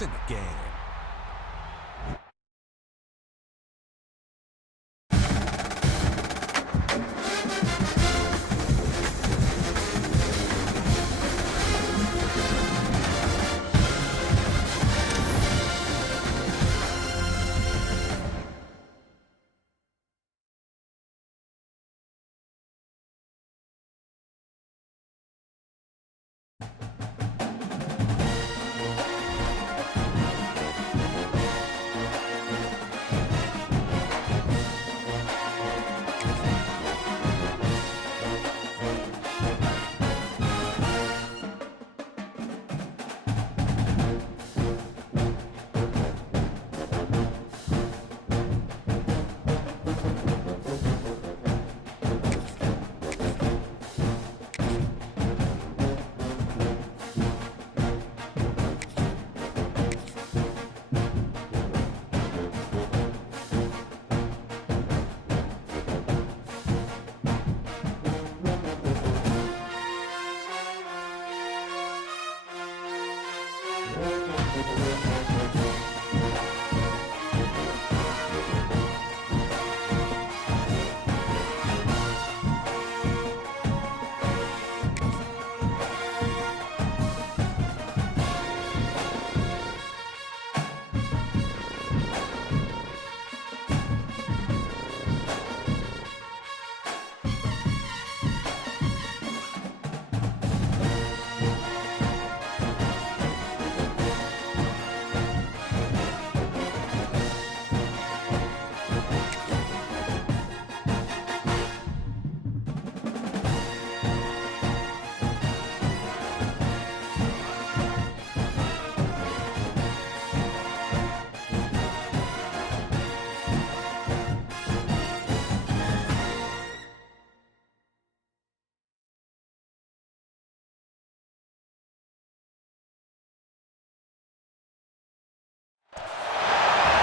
points in the game.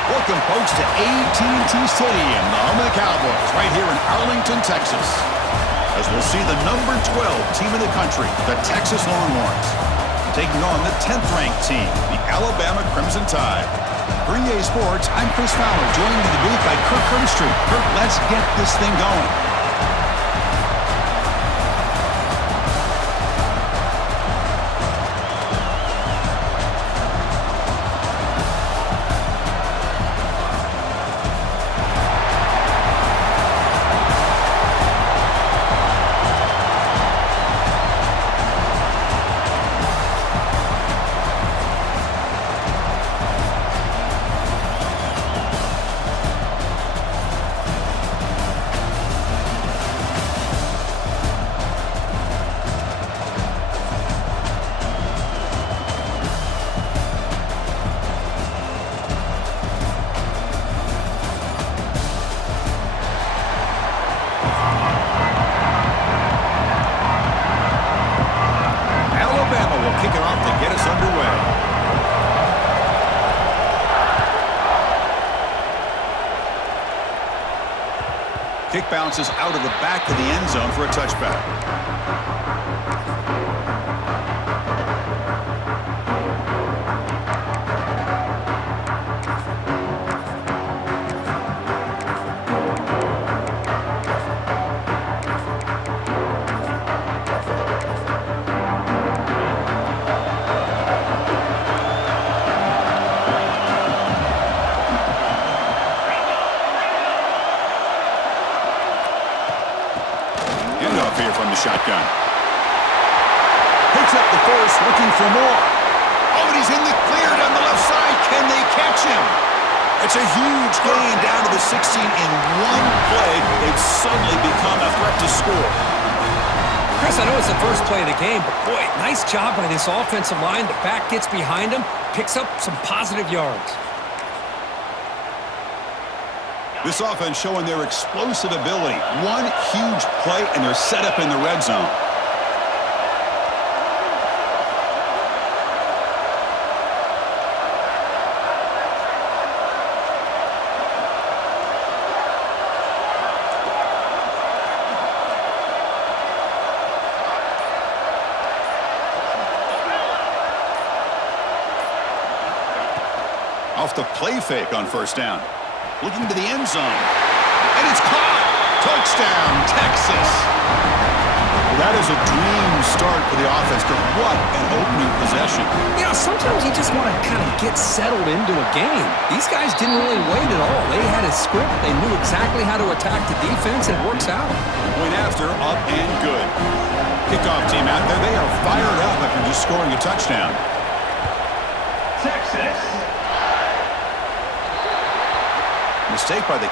Welcome, folks, to AT&T Stadium, the home of the Cowboys, right here in Arlington, Texas. As we'll see the number 12 team in the country, the Texas Longhorns, taking on the 10th-ranked team, the Alabama Crimson Tide. For EA Sports, I'm Chris Fowler, joined in the booth by Kirk Herbstreit. Kirk, let's get this thing going. Kick it off to get us underway. Kick bounces out of the back of the end zone for a touchback. Here from the shotgun. Picks up the first, looking for more. Oh, and he's in the clear down the left side. Can they catch him? It's a huge gain down to the 16 in one play. They've suddenly become a threat to score. Chris, I know it's the first play of the game, but boy, nice job by this offensive line. The back gets behind him, picks up some positive yards. This offense showing their explosive ability. One huge play, and they're set up in the red zone. off the play fake on first down. Looking to the end zone. And it's caught! Touchdown, Texas! That is a dream start for the offense, but what an opening possession. You know, sometimes you just want to kind of get settled into a game. These guys didn't really wait at all. They had a script. They knew exactly how to attack the defense, and it works out. Point after, up and good. Kickoff team out there. They are fired up after just scoring a touchdown. Texas. Mistake by the...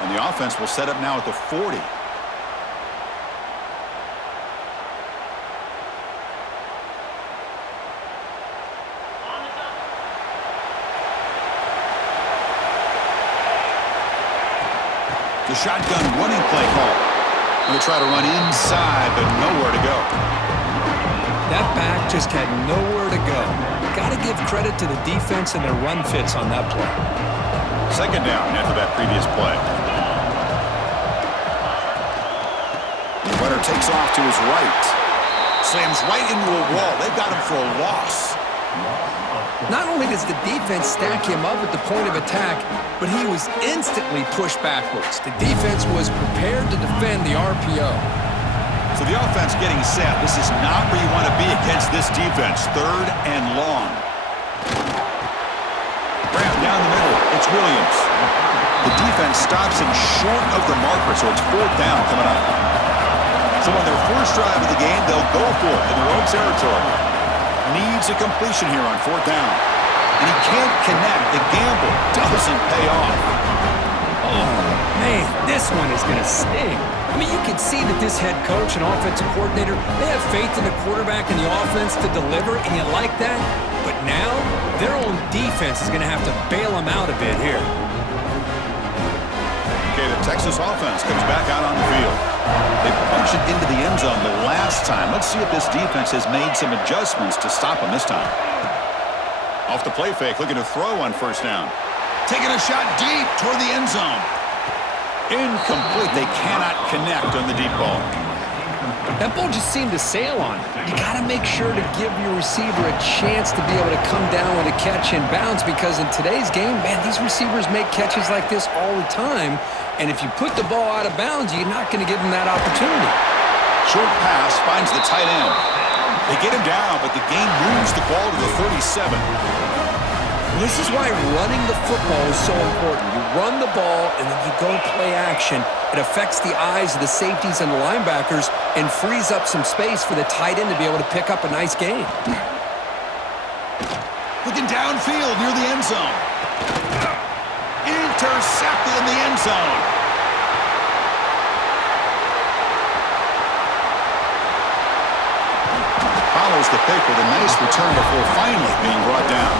And the offense will set up now at the 40. The shotgun running play call. Going to try to run inside, but nowhere to go. That back just had nowhere to go. Got to give credit to the defense and their run fits on that play. Second down after that previous play. The runner takes off to his right. Slams right into a wall. They've got him for a loss. Not only does the defense stack him up at the point of attack, but he was instantly pushed backwards. The defense was prepared to defend the RPO. So the offense getting set. This is not where you want to be against this defense. Third and long. Grab down the middle. It's Williams. The defense stops him short of the marker, so it's fourth down coming up. So on their first drive of the game, they'll go for it in their own territory. Needs a completion here on fourth down. And he can't connect. The gamble doesn't pay off. Oh, man, this one is going to sting. I mean, you can see that this head coach and offensive coordinator, they have faith in the quarterback and the offense to deliver, and you like that. But now, their own defense is going to have to bail them out a bit here. Okay, the Texas offense comes back out on the field. They punched it into the end zone the last time. Let's see if this defense has made some adjustments to stop them this time. Off the play fake, looking to throw on first down. Taking a shot deep toward the end zone. Incomplete. They cannot connect on the deep ball. That ball just seemed to sail on it. You got to make sure to give your receiver a chance to be able to come down with a catch and bounce, because in today's game, man, these receivers make catches like this all the time. And if you put the ball out of bounds, you're not going to give them that opportunity. Short pass finds the tight end. They get him down, but the game moves the ball to the 37. This is why running the football is so important. You run the ball, and then you go play action. It affects the eyes of the safeties and the linebackers and frees up some space for the tight end to be able to pick up a nice game. Looking downfield near the end zone. Intercepted in the end zone. Follows the pick with a nice return before finally being brought down.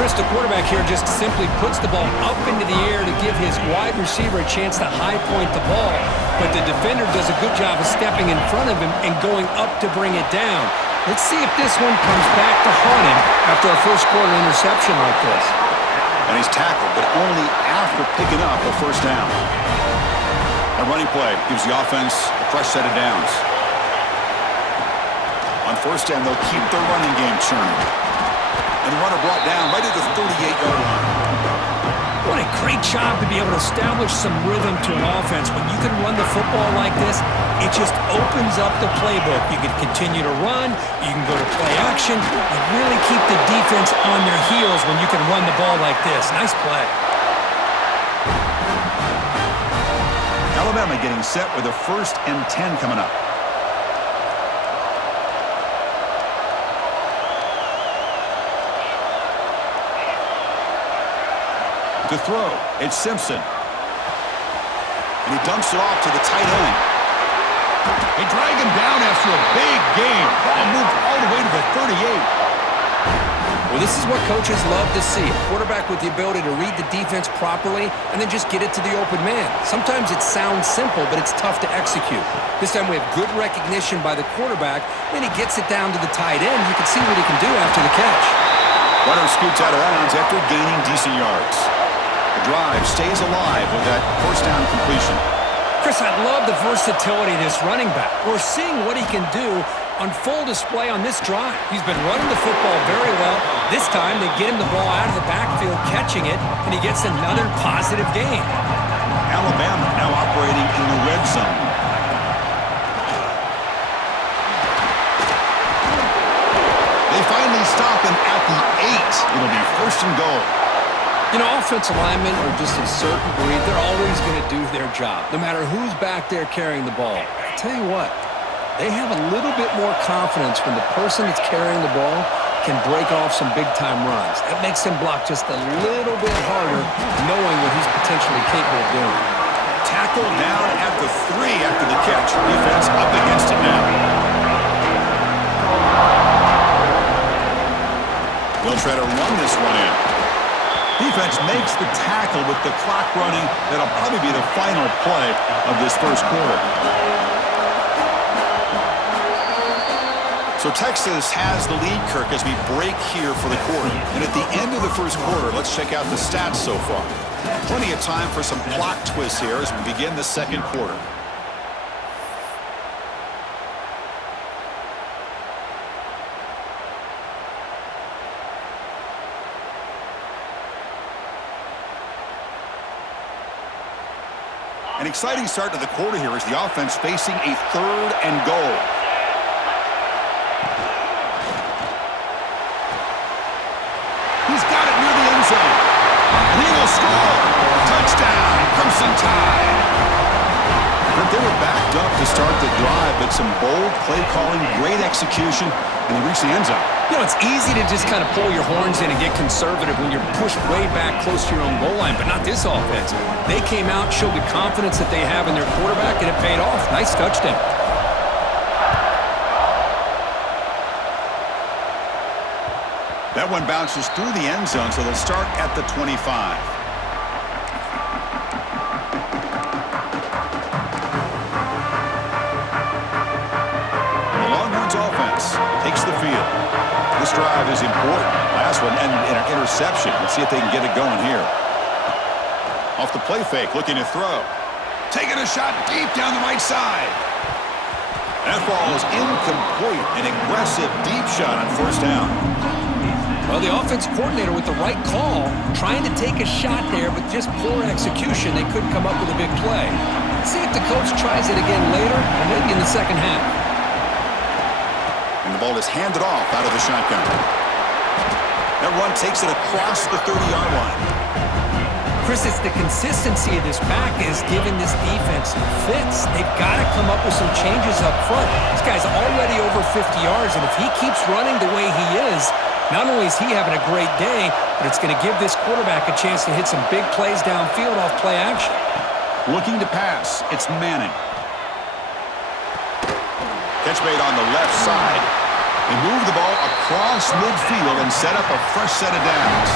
Chris, the quarterback here just simply puts the ball up into the air to give his wide receiver a chance to high point the ball, but the defender does a good job of stepping in front of him and going up to bring it down. Let's see if this one comes back to haunt him after a first quarter interception like this. And he's tackled, but only after picking up a first down. A running play gives the offense a fresh set of downs. On first down, they'll keep their running game churning. And the runner brought down right at the 38-yard line. What a great job to be able to establish some rhythm to an offense. When you can run the football like this, it just opens up the playbook. You can continue to run. You can go to play action. You really keep the defense on their heels when you can run the ball like this. Nice play. Alabama getting set with a 1st and 10 coming up. To throw, it's Simpson. And he dumps it off to the tight end. They drag him down after a big game. Ball moved all the way to the 38. Well, this is what coaches love to see. A quarterback with the ability to read the defense properly and then just get it to the open man. Sometimes it sounds simple, but it's tough to execute. This time we have good recognition by the quarterback, and he gets it down to the tight end. You can see what he can do after the catch. Runner scoots out of bounds after gaining decent yards. The drive stays alive with that first down completion. Chris, I love the versatility of this running back. We're seeing what he can do on full display on this drive. He's been running the football very well. This time, they get him the ball out of the backfield, catching it, and he gets another positive gain. Alabama now operating in the red zone. They finally stop him at the 8. It'll be first and goal. You know, offensive linemen are just a certain breed. They're always going to do their job, no matter who's back there carrying the ball. I tell you what, they have a little bit more confidence when the person that's carrying the ball can break off some big-time runs. That makes him block just a little bit harder, knowing what he's potentially capable of doing. Tackle down at the 3 after the catch. Defense up against it now. They'll try to run this one in. Defense makes the tackle with the clock running. That'll probably be the final play of this first quarter. So Texas has the lead, Kirk, as we break here for the quarter. And at the end of the first quarter, let's check out the stats so far. Plenty of time for some plot twists here as we begin the second quarter. An exciting start to the quarter here as the offense facing a 3rd and goal. He's got it near the end zone. He will score. Touchdown, Crimson Tide. They were backed up to start the drive, but some bold play calling, great execution, and they reached the end zone. You know, it's easy to just kind of pull your horns in and get conservative when you're pushed way back close to your own goal line, but not this offense. They came out, showed the confidence that they have in their quarterback, and it paid off. Nice touchdown. That one bounces through the end zone, so they'll start at the 25. The Longhorns offense takes the field. This drive is important. Last one ended in an interception. Let's see if they can get it going here. Off the play fake, looking to throw. Taking a shot deep down the right side. That ball is incomplete. An aggressive deep shot on first down. Well, the offense coordinator with the right call, trying to take a shot there, but just poor execution. They couldn't come up with a big play. Let's see if the coach tries it again later, or maybe in the second half. And the ball is handed off out of the shotgun. That run takes it across the 30-yard line. Chris, it's the consistency of this back is giving this defense fits. They've got to come up with some changes up front. This guy's already over 50 yards, and if he keeps running the way he is, not only is he having a great day, but it's going to give this quarterback a chance to hit some big plays downfield off play action. Looking to pass, it's Manning. Catch made on the left side. They move the ball across midfield and set up a fresh set of downs.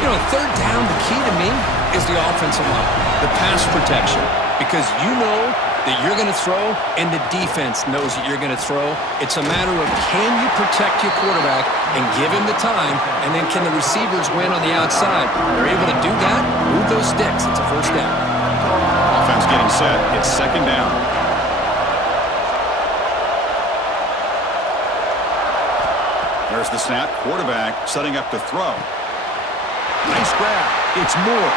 You know, 3rd down, the key to me is the offensive line, the pass protection, because you know that you're going to throw and the defense knows that you're going to throw. It's a matter of can you protect your quarterback and give him the time, and then can the receivers win on the outside? They're able to do that, move those sticks. It's a first down. Offense getting set. It's 2nd down. There's the snap. Quarterback setting up to throw. Nice grab. It's Moore.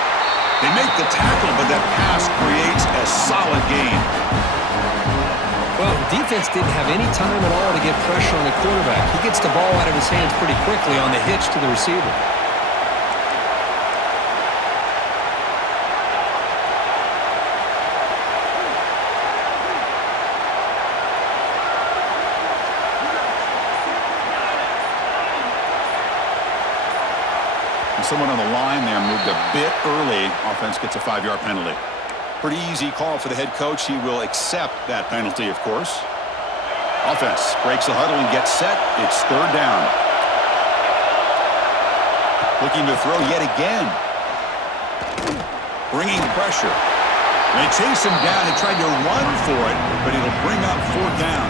They make the tackle, but that pass creates a solid gain. Well, the defense didn't have any time at all to get pressure on the quarterback. He gets the ball out of his hands pretty quickly on the hitch to the receiver. Someone on the line there moved a bit early. Offense gets a 5-yard penalty. Pretty easy call for the head coach. He will accept that penalty, of course. Offense breaks the huddle and gets set. It's 3rd down. Looking to throw yet again. Bringing pressure. They chase him down and tried to run for it, but it'll bring up 4th down.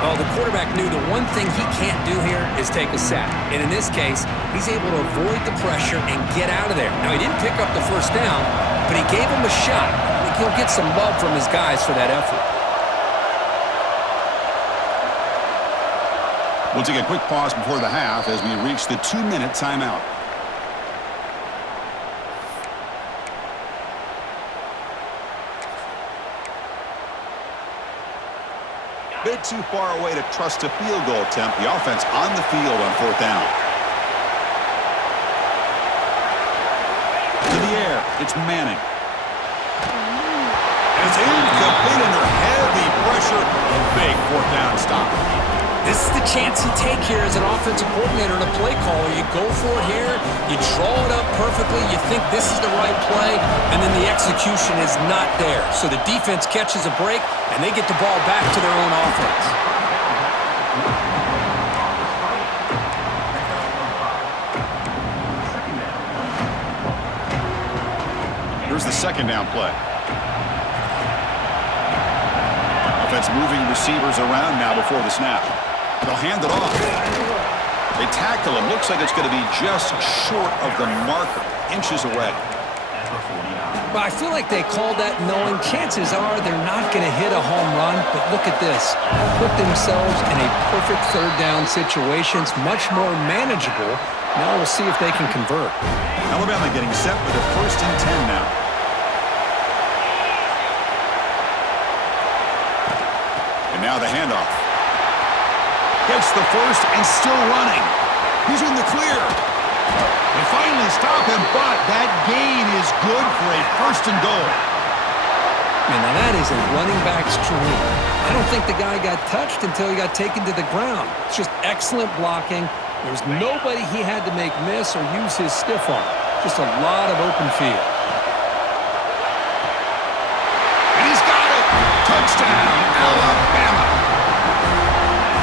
Well, the quarterback knew the one thing he can't do here is take a sack. And in this case, he's able to avoid the pressure and get out of there. Now, he didn't pick up the 1st down, but he gave him a shot. I think he'll get some love from his guys for that effort. We'll take a quick pause before the half as we reach the 2-minute timeout. Bit too far away to trust a field goal attempt. The offense on the field on 4th down. To the air. It's Manning. And it's incomplete under heavy pressure. Big 4th down stop. This is the chance you take here as an offensive coordinator and a play caller. You go for it here, you draw it up perfectly, you think this is the right play, and then the execution is not there. So the defense catches a break, and they get the ball back to their own offense. Here's the 2nd down play. Offense moving receivers around now before the snap. They'll hand it off. They tackle him. Looks like it's going to be just short of the marker, inches away. But I feel like they called that knowing chances are they're not going to hit a home run. But look at this. Put themselves in a perfect 3rd down situation. It's much more manageable. Now we'll see if they can convert. Alabama getting set with a 1st and 10 now. And now the handoff. Gets the 1st and still running. He's in the clear. They finally stop him, but that gain is good for a 1st and goal. Man, now that is a running back's dream. I don't think the guy got touched until he got taken to the ground. It's just excellent blocking. There's nobody he had to make miss or use his stiff arm. Just a lot of open field. And he's got it. Touchdown, Alabama.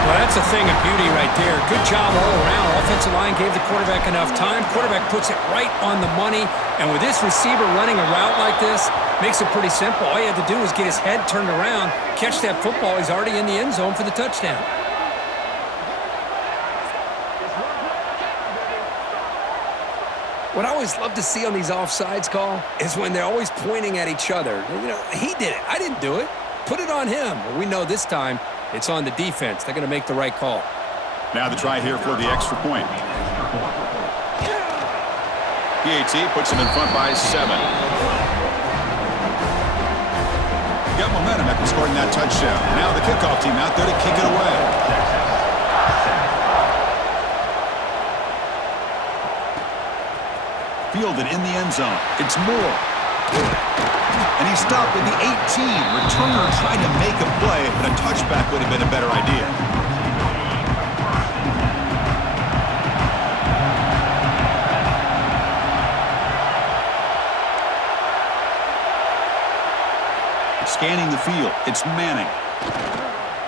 Well, that's a thing of beauty right there. Good job all around. Offensive line gave the quarterback enough time. Quarterback puts it right on the money. And with this receiver running a route like this, makes it pretty simple. All you had to do is get his head turned around, catch that football. He's already in the end zone for the touchdown. What I always love to see on these offsides call is when they're always pointing at each other. You know, he did it. I didn't do it. Put it on him. Well, we know this time it's on the defense. They're going to make the right call. Now the try here for the extra point. PAT puts him in front by 7. Got momentum after scoring that touchdown. Now the kickoff team out there to kick it away. Fielded in the end zone. It's Moore. And he stopped at the 18. Returner trying to make a play, but a touchback would have been a better idea. Scanning the field. It's Manning.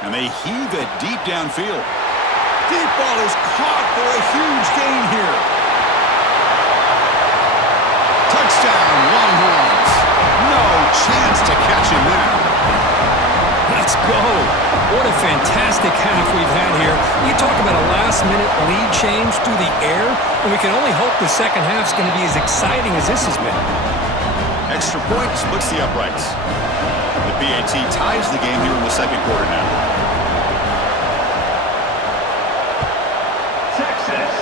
And they heave it deep downfield. Deep ball is caught for a huge gain here. Touchdown, Longhorns. No chance to catch him there. Let's go. What a fantastic half we've had here. You talk about a last-minute lead change through the air, and we can only hope the second half's going to be as exciting as this has been. Extra point splits the uprights. The PAT ties the game here in the second quarter now. Texas.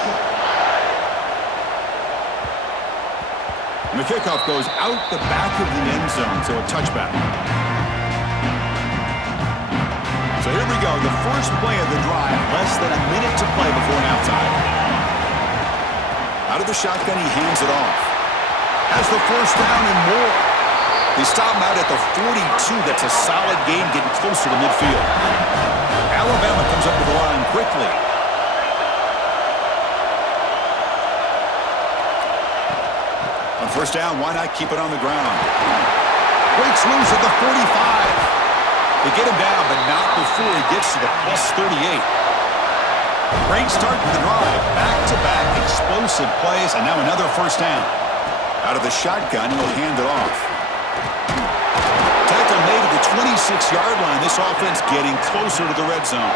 And the kickoff goes out the back of the end zone, so a touchback. So here we go, the first play of the drive, less than a minute to play before halftime. Out of the shotgun, he hands it off. Has the first down and more. They stop him out at the 42. That's a solid gain, getting closer to midfield. Alabama comes up to the line quickly. On first down, why not keep it on the ground? Breaks loose at the 45. They get him down, but not before he gets to the +38. Great start for the drive. Back-to-back explosive plays, and now another first down. Out of the shotgun, he'll hand it off. Tackle made at the 26-yard line. This offense getting closer to the red zone.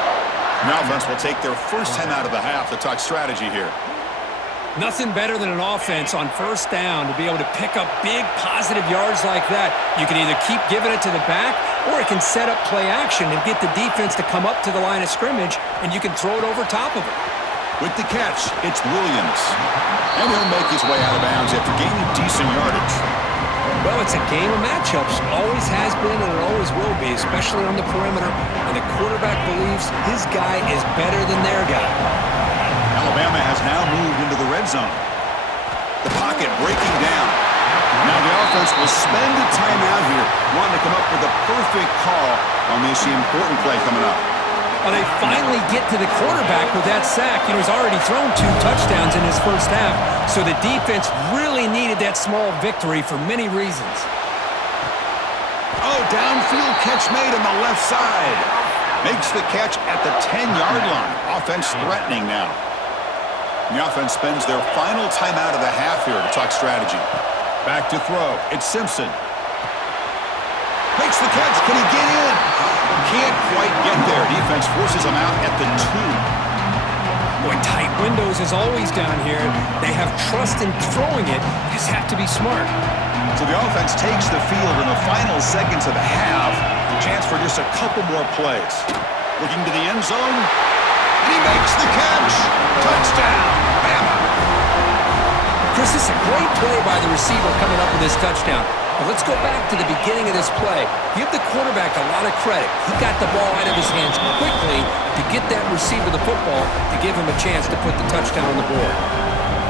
The offense will take their first time out of the half to talk strategy here. Nothing better than an offense on first down to be able to pick up big positive yards like that. You can either keep giving it to the back, or it can set up play action and get the defense to come up to the line of scrimmage, and you can throw it over top of it. With the catch, it's Williams. And he'll make his way out of bounds after gaining decent yardage. Well, it's a game of matchups. Always has been and it always will be, especially on the perimeter. And the quarterback believes his guy is better than their guy. Alabama has now moved into the red zone. The pocket breaking down. Now the offense will spend a timeout here, wanting to come up with a perfect call on this important play coming up. Well, they finally get to the quarterback with that sack. You know, he's already thrown 2 touchdowns in his first half, so the defense really needed that small victory for many reasons. Oh, downfield catch made on the left side. Makes the catch at the 10-yard line. Offense threatening now. The offense spends their final timeout of the half here to talk strategy. Back to throw. It's Simpson. Makes the catch. Can he get in? Can't quite get there. Defense forces him out at the 2. Boy, tight windows as always down here. They have trust in throwing it. You just have to be smart. So the offense takes the field in the final seconds of the half. Chance for just a couple more plays. Looking to the end zone. And he makes the catch. Touchdown, Bama. Chris, this is a great play by the receiver coming up with this touchdown. But let's go back to the beginning of this play. Give the quarterback a lot of credit. He got the ball out of his hands quickly to get that receiver the football to give him a chance to put the touchdown on the board.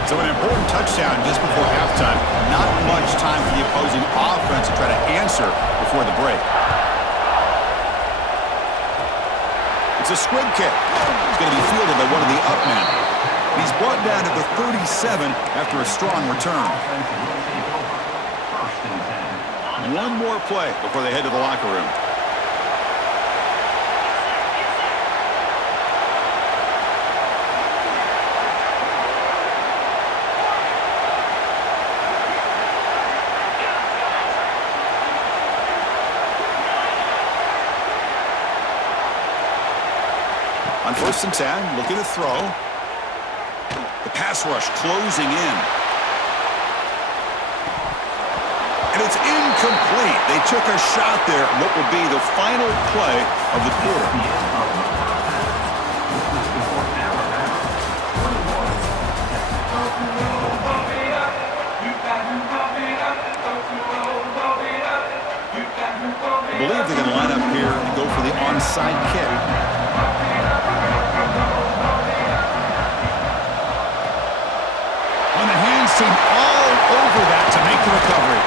So an important touchdown just before halftime. Not much time for the opposing offense to try to answer before the break. It's a squib kick. It's going to be fielded by one of the up men. He's brought down to the 37 after a strong return. One more play before they head to the locker room. On 1st and 10, looking to throw. The pass rush closing in. And it's incomplete. They took a shot there at what would be the final play of the quarter. I believe they're going to line up here and go for the onside kick. On the hands team all over that to make the recovery.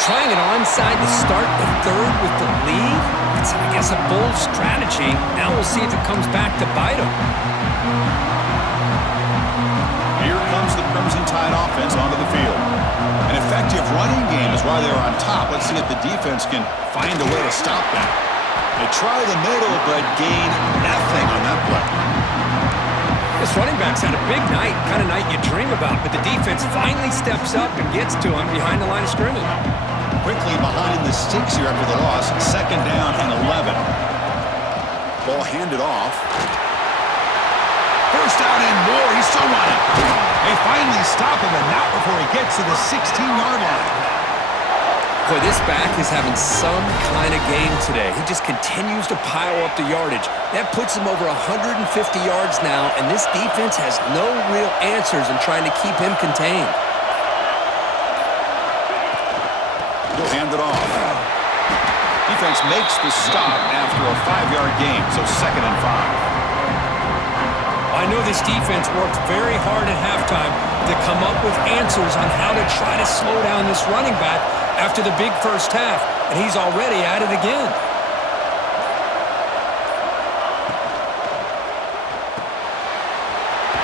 Trying an onside to start the third with the lead? It's, I guess, a bold strategy. Now we'll see if it comes back to bite them. Here comes the Crimson Tide offense onto the field. An effective running game is why they're on top. Let's see if the defense can find a way to stop that. They try the middle, but gain nothing on that play. This running back's had a big night, kind of night you dream about, but the defense finally steps up and gets to him behind the line of scrimmage. Quickly behind the sticks here after the loss. 2nd down and 11. Ball handed off. First down and more. He's still running. They finally stop him, and not before he gets to the 16-yard line. Boy, this back is having some kind of game today. He just continues to pile up the yardage. That puts him over 150 yards now, and this defense has no real answers in trying to keep him contained. He'll hand it off. Defense makes the stop after a 5-yard gain, so 2nd and 5. I know this defense worked very hard at halftime to come up with answers on how to try to slow down this running back after the big first half, and he's already at it again.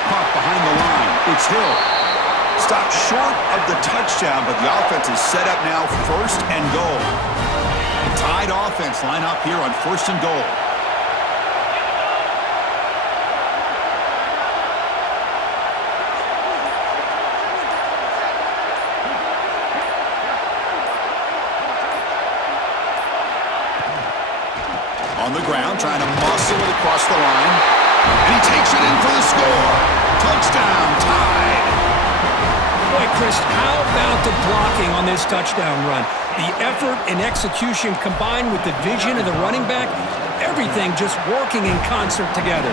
Caught behind the line. It's Hill. Stopped short of the touchdown, but the offense is set up now 1st and goal. The Tide offense line up here on 1st and goal. On the ground, trying to muscle it across the line. And he takes it in for the score. Touchdown, tied. Boy, Chris, how about the blocking on this touchdown run? The effort and execution combined with the vision of the running back, everything just working in concert together.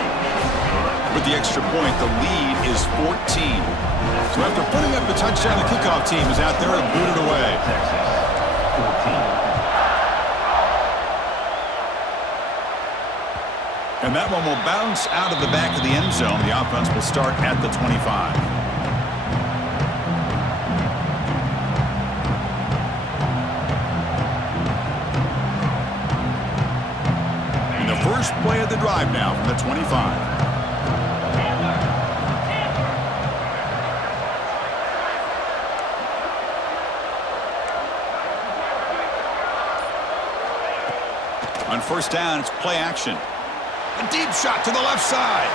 With the extra point, the lead is 14. So after putting up the touchdown, the kickoff team is out there and booted away. And that one will bounce out of the back of the end zone. The offense will start at the 25. And the first play of the drive now from the 25. On first down, it's play action. A deep shot to the left side.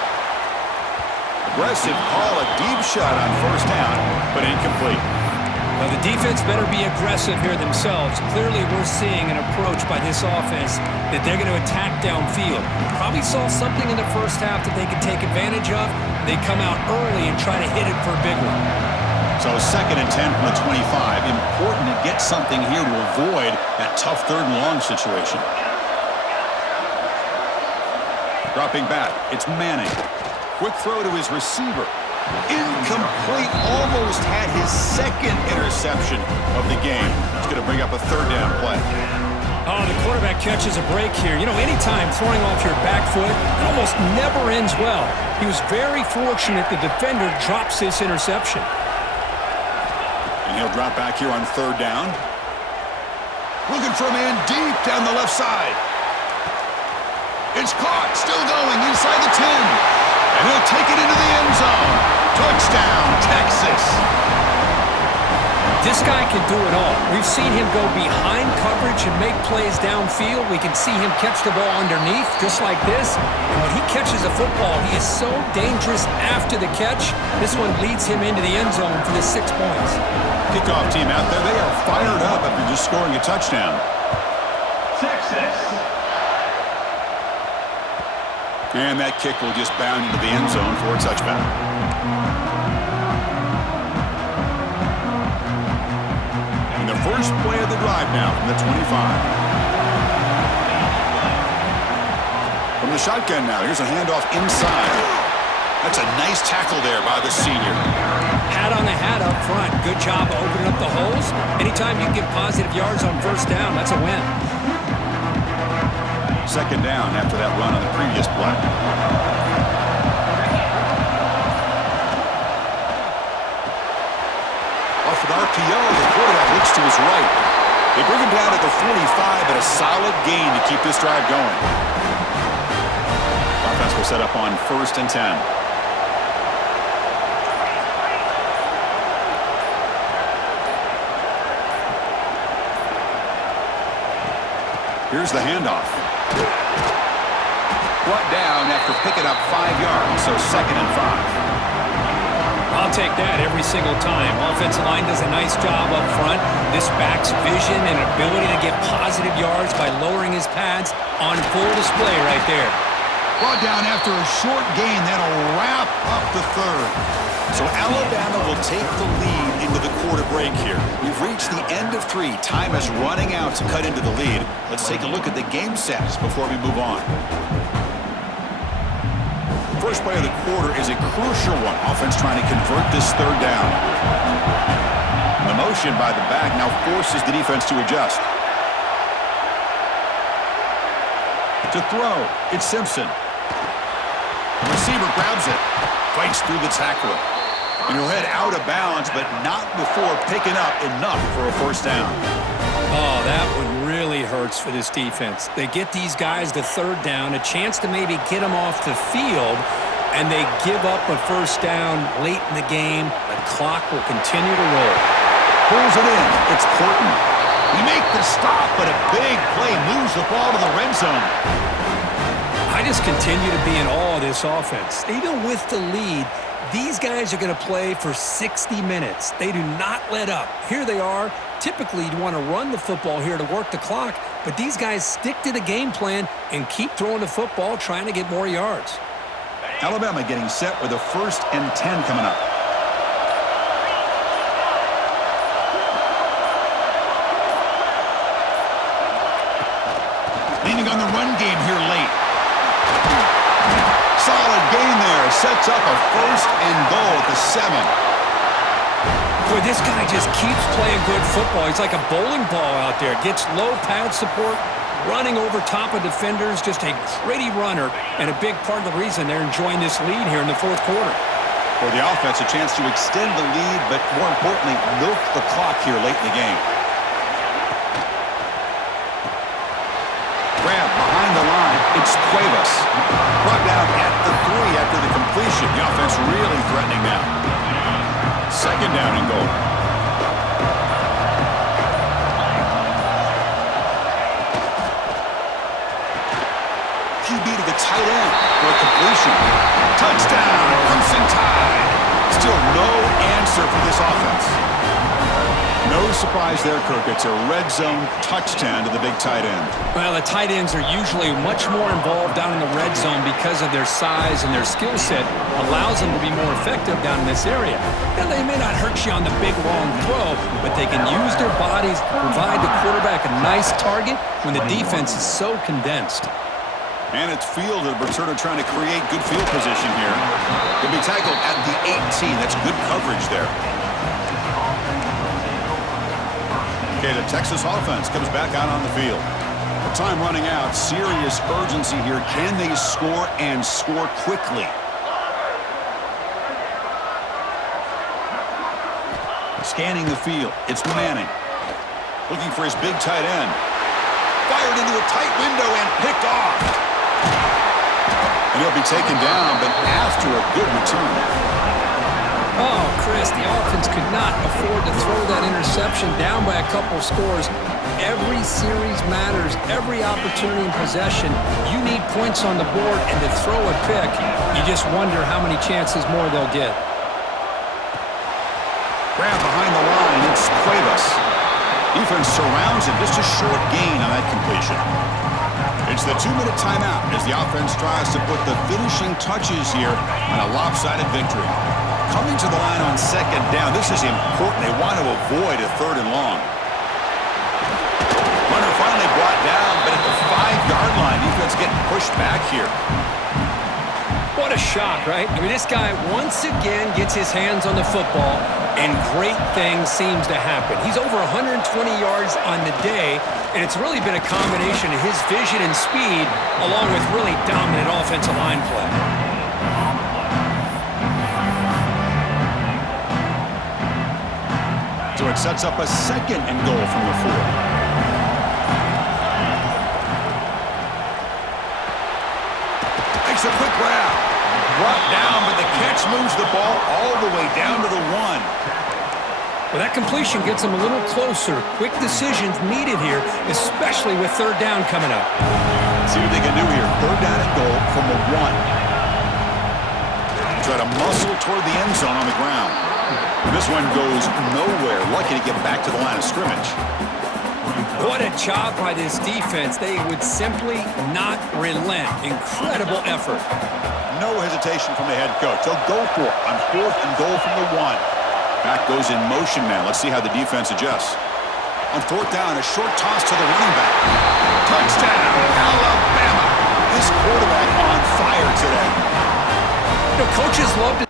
Aggressive call, a deep shot on first down, but incomplete. Well, the defense better be aggressive here themselves. Clearly, we're seeing an approach by this offense that they're going to attack downfield. Probably saw something in the first half that they could take advantage of. They come out early and try to hit it for a big one. So 2nd and 10 from the 25. Important to get something here to avoid that tough 3rd and long situation. Dropping back, it's Manning. Quick throw to his receiver. Incomplete, almost had his 2nd interception of the game. It's going to bring up a 3rd down play. Oh, the quarterback catches a break here. You know, anytime throwing off your back foot, it almost never ends well. He was very fortunate the defender drops this interception. And he'll drop back here on 3rd down. Looking for a man deep down the left side. It's caught, still going inside the 10. And he'll take it into the end zone. Touchdown, Texas. This guy can do it all. We've seen him go behind coverage and make plays downfield. We can see him catch the ball underneath, just like this. And when he catches a football, he is so dangerous after the catch. This one leads him into the end zone for the 6 points. Kickoff team out there, they are fired up after just scoring a touchdown. Texas. And that kick will just bound into the end zone for a touchback. And the first play of the drive now from the 25. From the shotgun now, here's a handoff inside. That's a nice tackle there by the senior. Hat on the hat up front. Good job opening up the holes. Anytime you can get positive yards on first down, that's a win. 2nd down after that run on the previous play. Off an RPO, the quarterback looks to his right. They bring him down at the 45, but a solid gain to keep this drive going. Offense will set up on 1st and 10. Here's the handoff. Brought down after picking up 5 yards, so 2nd and 5. I'll take that every single time. Offensive line does a nice job up front. This back's vision and ability to get positive yards by lowering his pads on full display right there. Brought down after a short gain. That'll wrap up the 3rd. So Alabama will take the lead into the quarter break here. We've reached the end of 3. Time is running out to cut into the lead. Let's take a look at the game sets before we move on. First play of the quarter is a crucial one. Offense trying to convert this 3rd down. The motion by the back now forces the defense to adjust. To throw, it's Simpson. The receiver grabs it, fights through the tackler. And he'll head out of bounds, but not before picking up enough for a first down. Oh, that one really hurts for this defense. They get these guys to 3rd down, a chance to maybe get them off the field, and they give up a first down late in the game. The clock will continue to roll. Pulls it in. It's Horton. We make the stop, but a big play moves the ball to the red zone. I just continue to be in awe of this offense. Even with the lead, these guys are going to play for 60 minutes. They do not let up. Here they are, Typically, you'd want to run the football here to work the clock, but these guys stick to the game plan and keep throwing the football, trying to get more yards. Alabama getting set with a 1st and 10 coming up. Leaning on the run game here late. Solid gain there. Sets up a 1st and goal at the 7. Boy, this guy just keeps playing good football. He's like a bowling ball out there. Gets low pad support, running over top of defenders. Just a gritty runner, and a big part of the reason they're enjoying this lead here in the 4th quarter. For the offense, a chance to extend the lead, but more importantly, milk the clock here late in the game. Grab behind the line. It's Cuevas. Brought down at the 3 after the completion. The offense really threatening now. 2nd down and goal. QB to the tight end for a completion. Touchdown, Crimson Tide. Still no answer for this offense. No surprise there, Kirk. It's a red zone touchdown to the big tight end. Well, the tight ends are usually much more involved down in the red zone because of their size, and their skill set allows them to be more effective down in this area. Now, they may not hurt you on the big, long throw, but they can use their bodies to provide the quarterback a nice target when the defense is so condensed. And it's fielded. Berterno trying to create good field position here. He'll be tackled at the 18. That's good coverage there. Okay, the Texas offense comes back out on the field. The time running out. Serious urgency here. Can they score and score quickly? Scanning the field. It's Manning. Looking for his big tight end. Fired into a tight window and picked off. And he'll be taken down, but after a good return. Oh, Chris, the offense could not afford to throw that interception down by a couple of scores. Every series matters. Every opportunity and possession. You need points on the board, and to throw a pick, you just wonder how many chances more they'll get. Grab behind the line. It's Cuevas. Defense surrounds him. Just a short gain on that completion. It's the 2-minute timeout as the offense tries to put the finishing touches here on a lopsided victory. Coming to the line on 2nd down. This is important. They want to avoid a 3rd and long. Runner finally brought down, but at the 5-yard line, defense getting pushed back here. What a shock, right? I mean, this guy once again gets his hands on the football, and great things seems to happen. He's over 120 yards on the day, and it's really been a combination of his vision and speed, along with really dominant offensive line play. So it sets up a 2nd and goal from the 4. Makes a quick grab. Brought down, but the catch moves the ball all the way down to the 1. Well, that completion gets them a little closer. Quick decisions needed here, especially with 3rd down coming up. See what they can do here. 3rd down and goal from the 1. Try to muscle toward the end zone on the ground. This one goes nowhere. Lucky to get back to the line of scrimmage. What a job by this defense. They would simply not relent. Incredible effort. No hesitation from the head coach. They'll go for it on 4th and goal from the 1. Back goes in motion now. Let's see how the defense adjusts. On 4th down, a short toss to the running back. Touchdown, Alabama. This quarterback on fire today. You know, coaches love to